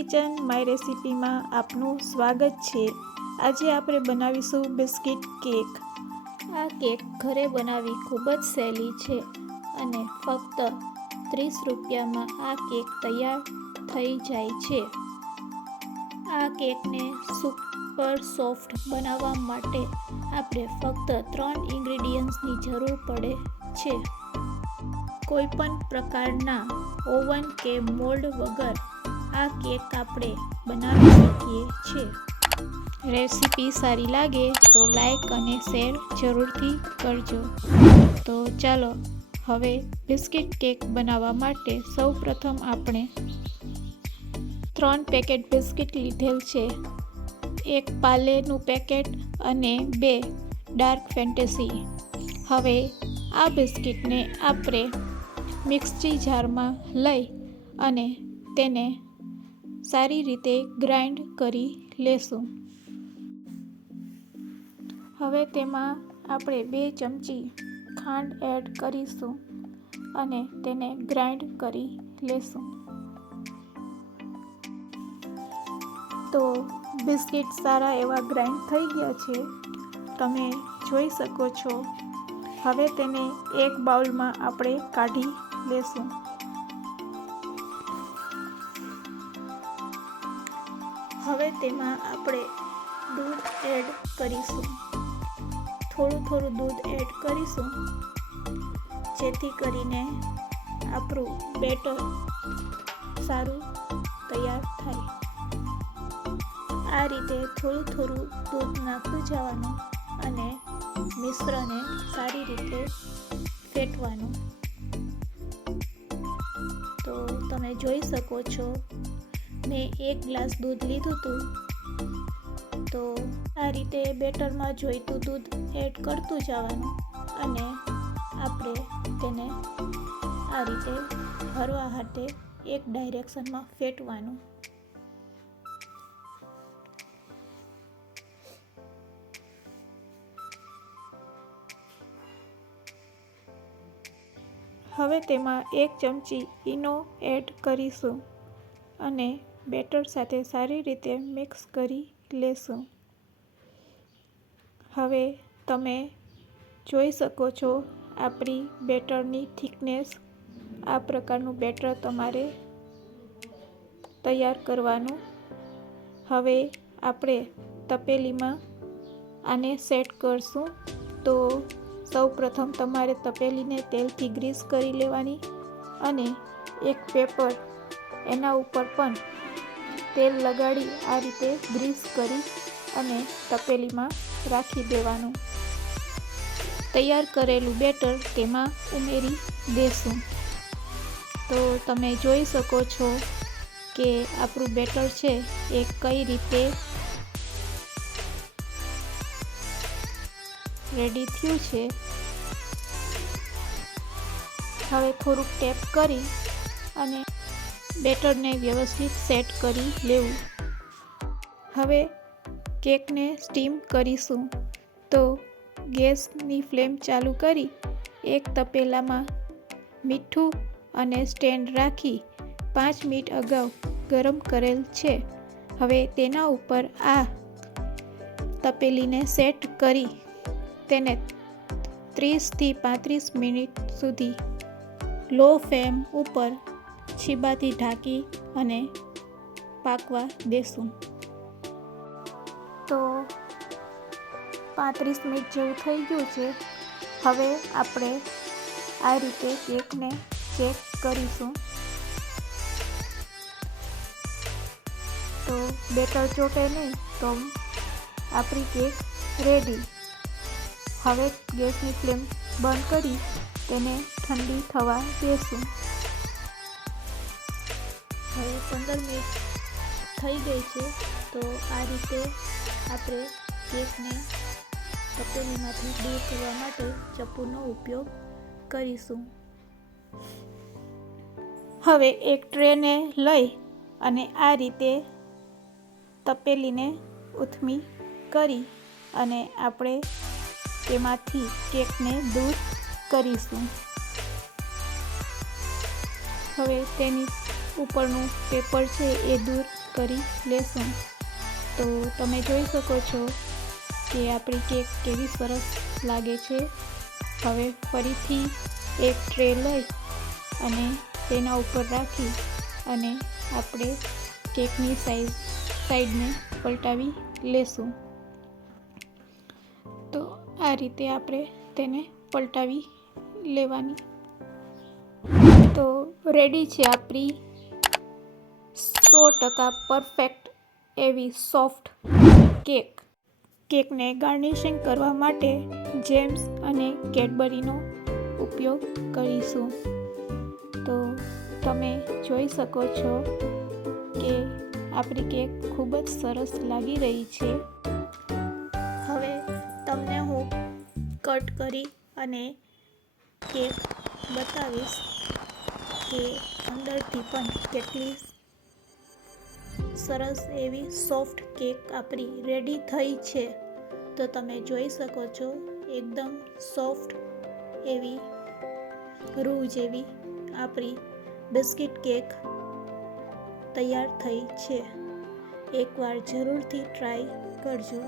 Kitchen my રેસિપીમાં આપનું સ્વાગત છે. આજે આપણે બનાવીશું બિસ્કિટ કેક. આ કેક ઘરે બનાવવી ખૂબ જ સહેલી છે અને ફક્ત ત્રીસ રૂપિયામાં આ કેક તૈયાર થઈ જાય છે. આ કેકને સુપર સોફ્ટ બનાવવા માટે આપણે ફક્ત ત્રણ ઇન્ગ્રીડિયન્ટ્સની જરૂર પડે છે. કોઈપણ પ્રકારના ઓવન કે મોલ્ડ વગર આ કેક આપણે બનાવી શકીએ છીએ. રેસીપી સારી લાગે તો લાઈક અને શેર જરૂરથી કરજો. તો ચાલો, હવે બિસ્કિટ કેક બનાવવા માટે સૌ પ્રથમ આપણે ત્રણ પેકેટ બિસ્કિટ લીધેલ છે. એક પાલેનું પેકેટ અને બે ડાર્ક ફેન્ટેસી. હવે આ બિસ્કિટને આપણે મિક્સી જારમાં લઈ અને તેને સારી રીતે ગ્રાઇન્ડ કરી લેશું. હવે તેમાં આપણે બે ચમચી ખાંડ એડ કરીશું અને તેને ગ્રાઇન્ડ કરી લેશું. તો બિસ્કિટ સારા એવા ગ્રાઇન્ડ થઈ ગયા છે. તમે જોઈ શકો છો. હવે તેને એક બાઉલમાં આપણે કાઢી લેશું. તેમાં આપણે દૂધ એડ કરીશું. થોડું થોડું દૂધ એડ કરીશું. જેથી કરીને આપણું બેટર સારું તૈયાર થાય. આ રીતે થોડું થોડું દૂધ નાખતું જવાનું અને મિશ્રને સારી રીતે ફેટવાનું. તો તમે જોઈ શકો છો મેં એક ગ્લાસ દૂધ લીધું હતું તો આ રીતે બેટરમાં જોઈતું દૂધ એડ કરતું જવાનું અને આપણે તેને આ રીતે ભરવા હાથે એક ડાયરેક્શનમાં ફેટવાનું. હવે તેમાં એક ચમચી ઈનો એડ કરીશું અને બેટર સાથે સારી રીતે મિક્સ કરી લેશું. હવે તમે જોઈ શકો છો આપણી બેટરની થિકનેસ. આ પ્રકારનું બેટર તમારે તૈયાર કરવાનું. હવે આપણે તપેલીમાં આને સેટ કરશું. તો સૌ પ્રથમ તમારે તપેલીને તેલથી ગ્રીસ કરી લેવાની અને એક પેપર એના ઉપર પણ તેલ લગાડી આ રીતે ગ્રીસ કરી અને તપેલીમાં રાખી દેવાનું. તૈયાર કરેલું બેટર તેમાં ઉમેરી દેશું. તો તમે જોઈ શકો છો કે આપણું બેટર છે એ કઈ રીતે રેડી થયું છે. હવે થોડુંક ટેપ કરી અને બેટરને વ્યવસ્થિત સેટ કરી લેવું. હવે કેકને સ્ટીમ કરીશું. તો ગેસની ફ્લેમ ચાલુ કરી એક તપેલામાં મીઠું અને સ્ટેન્ડ રાખી પાંચ મિનિટ અગાઉ ગરમ કરેલ છે. હવે તેના ઉપર આ તપેલીને સેટ કરી તેને ત્રીસથી પાંત્રીસ મિનિટ સુધી લો ફ્લેમ ઉપર છીબાથી ઢાંકી અને પાકવા દેશું તો પાંત્રીસ મિનિટ જેવું થઈ ગયું છે. હવે આપણે આ રીતે કેકને ચેક કરીશું. તો બેટર ચોટે નહીં, તો આપણી કેક રેડી હવે ગેસની ફ્લેમ બંધ કરી તેને ઠંડી થવા દેશું હવે પંદર મિનિટ થઈ ગઈ છે, તો આ રીતે આપણે કેકને તપેલીમાંથી દૂર કરવા માટે ચપ્પુનો ઉપયોગ કરીશું. હવે એક ટ્રેને લઈ અને આ રીતે તપેલીને ઉથમી કરી અને આપણે તેમાંથી કેકને દૂર કરીશું. હવે તેની ઉપરનું પેપર છે એ દૂર કરી લેશું. તો તમે જોઈ શકો છો કે આપણી કેક કેવી સરસ લાગે છે. હવે ફરીથી એક ટ્રે લઈ અને તેના ઉપર રાખી અને આપણે કેકની સાઈઝ સાઈડને પલટાવી લેશું. તો આ રીતે આપણે તેને પલટાવી લેવાની. તો રેડી છે આપણી સો ટકા પરફેક્ટ એવી સોફ્ટ કેક. કેકને ગાર્નિશિંગ કરવા માટે જેમ્સ અને કેડબરીનો ઉપયોગ કરીશું. તો તમે જોઈ શકો છો કે આપણી કેક ખૂબ જ સરસ લાગી રહી છે. હવે તમને હું કટ કરી અને કેક બતાવીશ કે અંદરથી પણ કેટલી સરસ એવી સોફ્ટ કેક આપણી રેડી થઈ છે. તો તમે જોઈ શકો છો, એકદમ સોફ્ટ એવી રૂ જેવી આપણી બિસ્કિટ કેક તૈયાર થઈ છે. એકવાર જરૂરથી ટ્રાય કરજો.